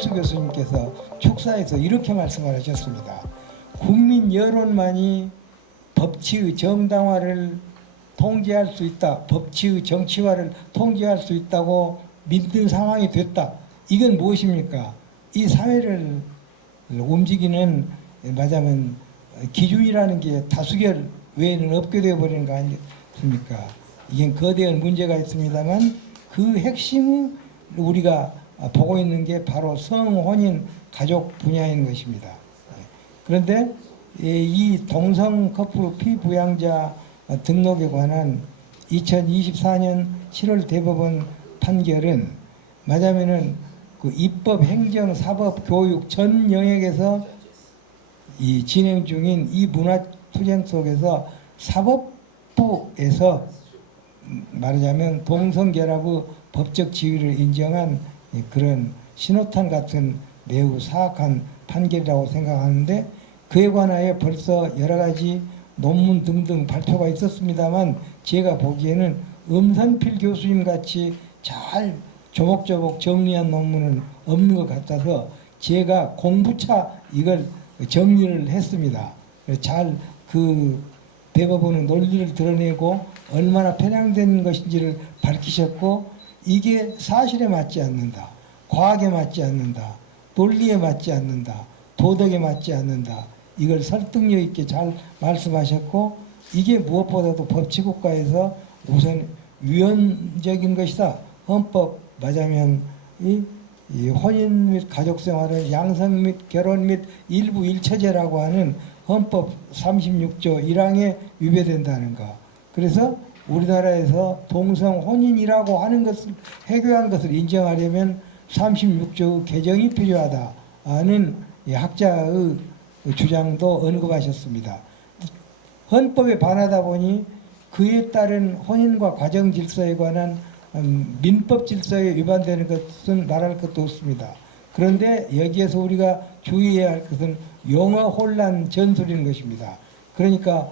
김일수 교수님께서 축사에서 이렇게 말씀을 하셨습니다. 국민 여론만이 법치의 정당화를 통제할 수 있다. 법치의 정치화를 통제할 수 있다고 믿는 상황이 됐다. 이건 무엇입니까? 이 사회를 움직이는 말하자면 기준이라는 게 다수결 외에는 없게 되어버리는 거 아니겠습니까? 이게 거대한 문제가 있습니다만 그 핵심은 우리가 보고 있는 게 바로 성혼인 가족 분야인 것입니다. 그런데 이 동성 커플 피부양자 등록에 관한 2024년 7월 대법원 판결은 말하자면은 그 입법, 행정, 사법, 교육 전 영역에서 이 진행 중인 이 문화 투쟁 속에서 사법부에서 말하자면 동성결합의 법적 지위를 인정한 그런 신호탄 같은 매우 사악한 판결이라고 생각하는데 그에 관하여 벌써 여러 가지 논문 등등 발표가 있었습니다만 제가 보기에는 엄선필 교수님 같이 잘 조목조목 정리한 논문은 없는 것 같아서 제가 공부차 이걸 정리를 했습니다. 잘 그 대법원의 논리를 드러내고 얼마나 편향된 것인지를 밝히셨고 이게 사실에 맞지 않는다. 과학에 맞지 않는다. 논리에 맞지 않는다. 도덕에 맞지 않는다. 이걸 설득력 있게 잘 말씀하셨고 이게 무엇보다도 법치국가에서 우선 유연적인 것이다. 헌법 맞으면 이 혼인 및 가족생활을 양성 및 결혼 및 일부 일처제라고 하는 헌법 36조 1항에 위배된다는 거. 그래서 우리나라에서 동성 혼인이라고 하는 것을 해결한 것을 인정하려면 36조 개정이 필요하다는 학자의 주장도 언급하셨습니다. 헌법에 반하다 보니 그에 따른 혼인과 가정 질서에 관한 민법 질서에 위반되는 것은 말할 것도 없습니다. 그런데 여기에서 우리가 주의해야 할 것은 용어 혼란 전술인 것입니다. 그러니까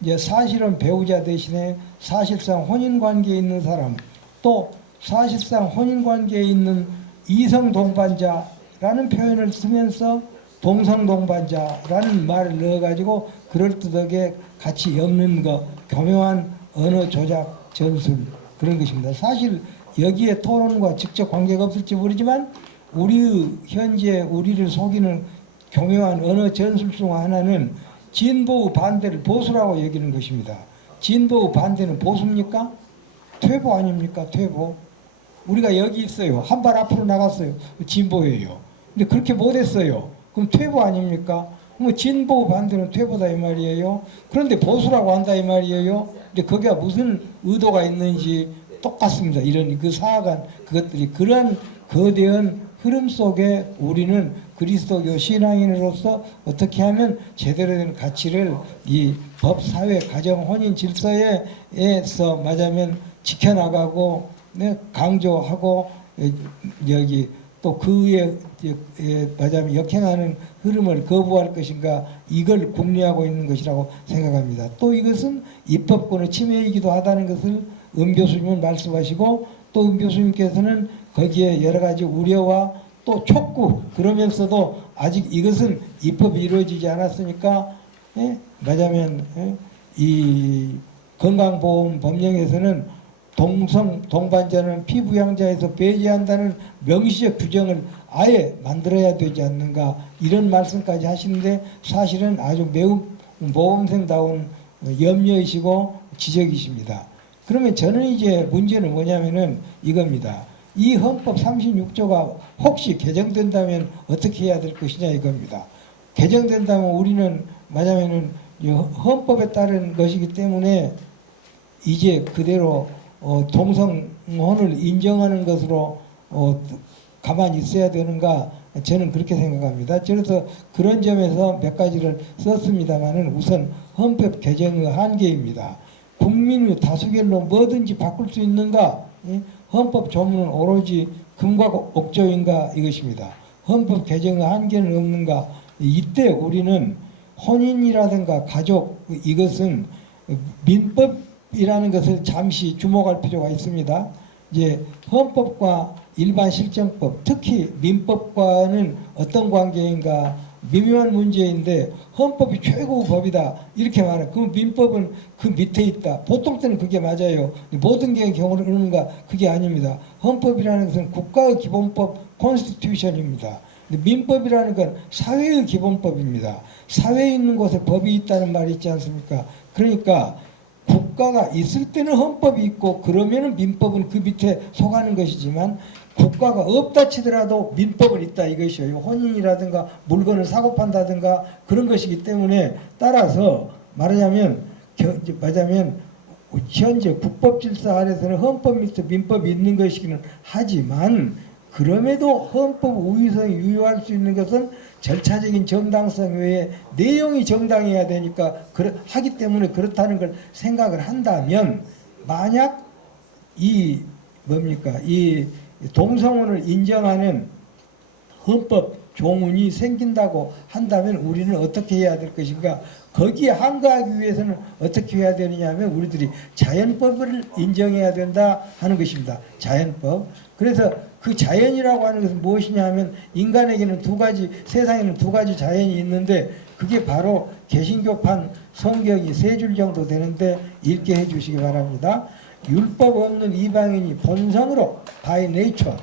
이제 사실은 배우자 대신에 사실상 혼인관계에 있는 사람 또 사실상 혼인관계에 있는 이성 동반자라는 표현을 쓰면서 동성 동반자라는 말을 넣어가지고 그럴듯하게 같이 엮는 거 교묘한 언어 조작 전술 그런 것입니다. 사실 여기에 토론과 직접 관계가 없을지 모르지만 우리 현재 우리를 속이는 교묘한 언어 전술 중 하나는 진보의 반대를 보수라고 여기는 것입니다. 진보의 반대는 보수입니까? 퇴보 아닙니까? 퇴보. 우리가 여기 있어요. 한 발 앞으로 나갔어요. 진보예요. 근데 그렇게 못했어요. 그럼 퇴보 아닙니까? 뭐 진보 반대는 퇴보다 이 말이에요. 그런데 보수라고 한다 이 말이에요. 근데 거기가 무슨 의도가 있는지 똑같습니다. 이런 그 사악한 그것들이 그러한 거대한 흐름 속에 우리는 그리스도교 신앙인으로서 어떻게 하면 제대로 된 가치를 이 법, 사회, 가정, 혼인 질서에서 맞으면 지켜나가고 강조하고 여기 또 그에 맞으면 역행하는 흐름을 거부할 것인가 이걸 궁리하고 있는 것이라고 생각합니다. 또 이것은 입법권의 침해이기도 하다는 것을 교수님은 말씀하시고 또 교수님께서는 거기에 여러 가지 우려와 또 촉구 그러면서도 아직 이것은 입법이 이루어지지 않았으니까 맞으면 이 건강보험 법령에서는 동성 동반자는 피부양자에서 배제한다는 명시적 규정을 아예 만들어야 되지 않는가 이런 말씀까지 하시는데 사실은 아주 매우 모범생다운 염려이시고 지적이십니다. 그러면 저는 이제 문제는 뭐냐면은 이겁니다. 이 헌법 36조가 혹시 개정된다면 어떻게 해야 될 것이냐 이겁니다. 개정된다면 우리는 맞으면은 헌법에 따른 것이기 때문에 이제 그대로 동성혼을 인정하는 것으로 가만히 있어야 되는가 저는 그렇게 생각합니다. 그래서 그런 점에서 몇 가지를 썼습니다만은 우선 헌법 개정의 한계입니다. 국민의 다수결로 뭐든지 바꿀 수 있는가? 헌법 조문은 오로지 금과 옥조인가 이것입니다. 헌법 개정의 한계는 없는가? 이때 우리는 혼인이라든가 가족 이것은 민법이라는 것을 잠시 주목할 필요가 있습니다. 이제 헌법과 일반 실정법, 특히 민법과는 어떤 관계인가 미묘한 문제인데 헌법이 최고 법이다 이렇게 말해. 그럼 민법은 그 밑에 있다. 보통 때는 그게 맞아요. 모든 경우는 그런가 그게 아닙니다. 헌법이라는 것은 국가의 기본법 constitution입니다. 민법이라는 건 사회의 기본법입니다. 사회에 있는 곳에 법이 있다는 말이 있지 않습니까? 그러니까 국가가 있을 때는 헌법이 있고 그러면은 민법은 그 밑에 속하는 것이지만 국가가 없다 치더라도 민법은 있다 이것이에요. 혼인이라든가 물건을 사고 판다든가 그런 것이기 때문에 따라서 말하자면 현재 국법질서 아래서는 헌법 밑에 민법이 있는 것이기는 하지만 그럼에도 헌법 우위성이 유효할 수 있는 것은 절차적인 정당성 외에 내용이 정당해야 되니까 하기 때문에 그렇다는 걸 생각을 한다면 만약 이 동성혼을 인정하는 헌법 조문이 생긴다고 한다면 우리는 어떻게 해야 될 것인가? 거기에 항거하기 위해서는 어떻게 해야 되느냐 하면 우리들이 자연법을 인정해야 된다 하는 것입니다. 자연법. 그래서 그 자연이라고 하는 것은 무엇이냐 하면 인간에게는 세상에는 두 가지 자연이 있는데 그게 바로 개신교판 성경이 3줄 정도 되는데 읽게 해 주시기 바랍니다. 율법 없는 이방인이 본성으로 by nature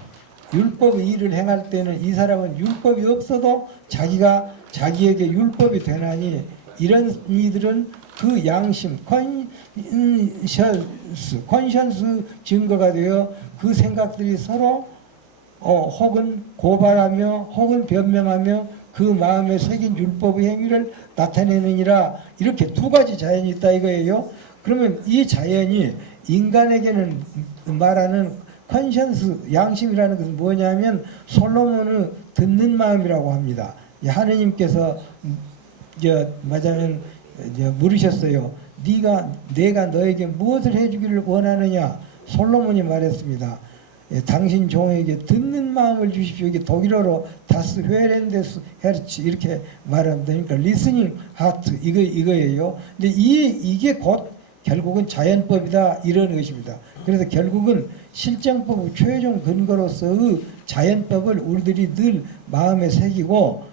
율법의 일을 행할 때는 이 사람은 율법이 없어도 자기에게 율법이 되나니 이런 이들은 그 양심 컨션스 증거가 되어 그 생각들이 서로 혹은 고발하며 혹은 변명하며 그 마음에 새긴 율법의 행위를 나타내느니라. 이렇게 두 가지 자연이 있다 이거예요. 그러면 이 자연이 인간에게는 말하는 컨션스 양심이라는 것은 뭐냐면 솔로몬의 듣는 마음이라고 합니다. 하느님께서 물으셨어요. 내가 너에게 무엇을 해주기를 원하느냐? 솔로몬이 말했습니다. 당신 종에게 듣는 마음을 주십시오. 이게 독일어로 다스 회렌데스 헤르츠 이렇게 말합니다. 그러니까 리스닝 하트 이거예요. 근데 이게 곧 결국은 자연법이다 이런 것입니다. 그래서 결국은 실정법의 최종 근거로서의 자연법을 우리들이 늘 마음에 새기고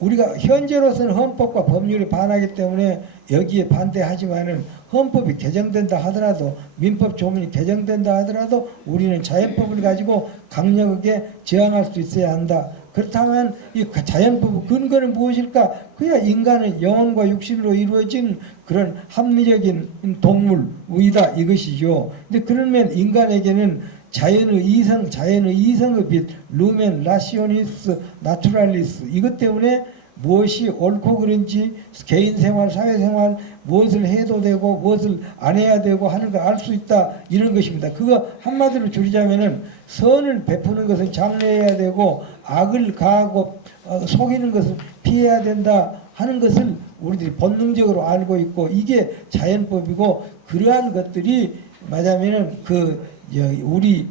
우리가 현재로서는 헌법과 법률에 반하기 때문에 여기에 반대하지만은 헌법이 개정된다 하더라도 민법 조문이 개정된다 하더라도 우리는 자연법을 가지고 강력하게 저항할 수 있어야 한다. 그렇다면 이 자연법의 근거는 무엇일까? 그야 인간은 영혼과 육신으로 이루어진 그런 합리적인 동물이다 이것이죠. 근데 그러면 인간에게는 자연의 이성의 빛, 루멘, 라시오니스, 나투랄리스 이것 때문에 무엇이 옳고 그른지 개인생활, 사회생활 무엇을 해도 되고 무엇을 안 해야 되고 하는 걸 알 수 있다 이런 것입니다. 그거 한마디로 줄이자면은 선을 베푸는 것을 장려해야 되고 악을 가하고 속이는 것을 피해야 된다 하는 것을 우리들이 본능적으로 알고 있고 이게 자연법이고 그러한 것들이 말하자면은 우리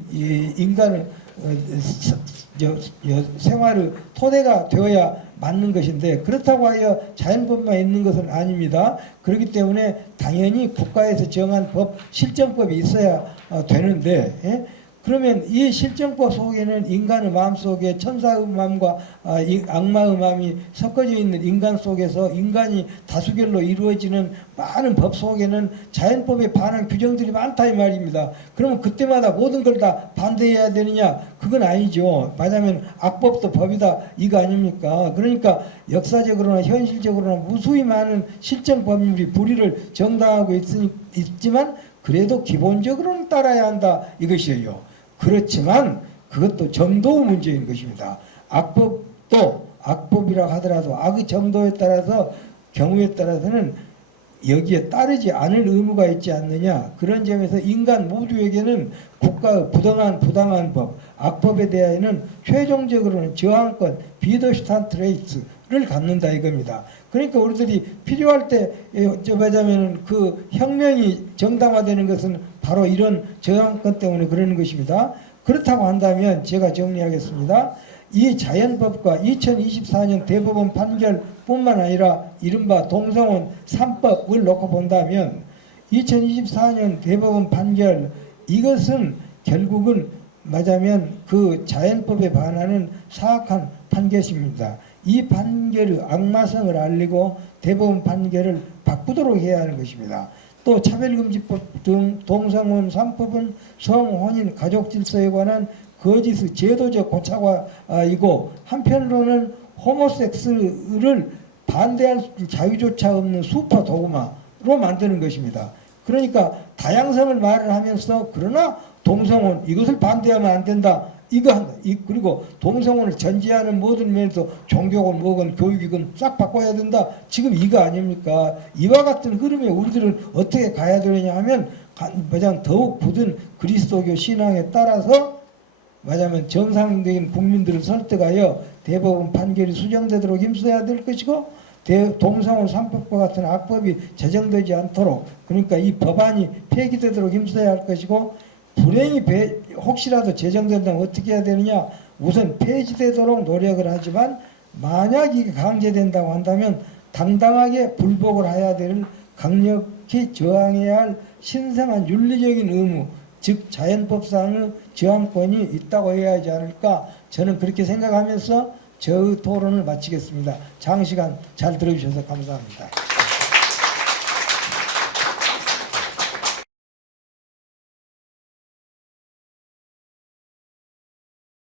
인간의 생활의 토대가 되어야 맞는 것인데 그렇다고 하여 자연법만 있는 것은 아닙니다. 그렇기 때문에 당연히 국가에서 정한 법, 실정법이 있어야 되는데 그러면 이 실정법 속에는 인간의 마음속에 천사의 마음과 악마의 마음이 섞어져 있는 인간 속에서 인간이 다수결로 이루어지는 많은 법 속에는 자연법에 반한 규정들이 많다 이 말입니다. 그러면 그때마다 모든 걸 다 반대해야 되느냐? 그건 아니죠. 말하자면 악법도 법이다 이거 아닙니까? 그러니까 역사적으로나 현실적으로나 무수히 많은 실정 법률이 불의를 정당하고 있지만 그래도 기본적으로는 따라야 한다 이것이에요. 그렇지만 그것도 정도의 문제인 것입니다. 악법도 악법이라고 하더라도 악의 정도에 따라서 경우에 따라서는 여기에 따르지 않을 의무가 있지 않느냐. 그런 점에서 인간 모두에게는 국가의 부당한 법, 악법에 대해서는 최종적으로는 저항권, 비더슈탄트레이트를 갖는다 이겁니다. 그러니까 우리들이 필요할 때 말하자면 그 혁명이 정당화되는 것은 바로 이런 저항권 때문에 그러는 것입니다. 그렇다고 한다면 제가 정리하겠습니다. 이 자연법과 2024년 대법원 판결뿐만 아니라 이른바 동성혼 3법을 놓고 본다면 2024년 대법원 판결 이것은 결국은 말하자면 그 자연법에 반하는 사악한 판결입니다. 이 판결의 악마성을 알리고 대법원 판결을 바꾸도록 해야 하는 것입니다. 또 차별금지법 등 동성혼 3법은 성혼인 가족질서에 관한 거짓의 제도적 고착화이고 한편으로는 호모섹스를 반대할 자유조차 없는 수파 도구마로 만드는 것입니다. 그러니까 다양성을 말을 하면서 그러나 동성혼 이것을 반대하면 안 된다. 이거 한다. 그리고 동성혼을 전제하는 모든 면에서 종교건 뭐건 교육이건 싹 바꿔야 된다. 지금 이거 아닙니까? 이와 같은 흐름에 우리들은 어떻게 가야 되느냐 하면 가장 더욱 굳은 그리스도교 신앙에 따라서 말하자면 정상적인 국민들을 설득하여 대법원 판결이 수정되도록 힘써야 될 것이고 동성혼 3법과 같은 악법이 제정되지 않도록 그러니까 이 법안이 폐기되도록 힘써야 할 것이고 불행히 혹시라도 제정된다면 어떻게 해야 되느냐 우선 폐지되도록 노력을 하지만 만약 이게 강제된다고 한다면 당당하게 불복을 해야 될 강력히 저항해야 할 신성한 윤리적인 의무 즉 자연법상의 저항권이 있다고 해야 하지 않을까 저는 그렇게 생각하면서 저의 토론을 마치겠습니다. 장시간 잘 들어주셔서 감사합니다.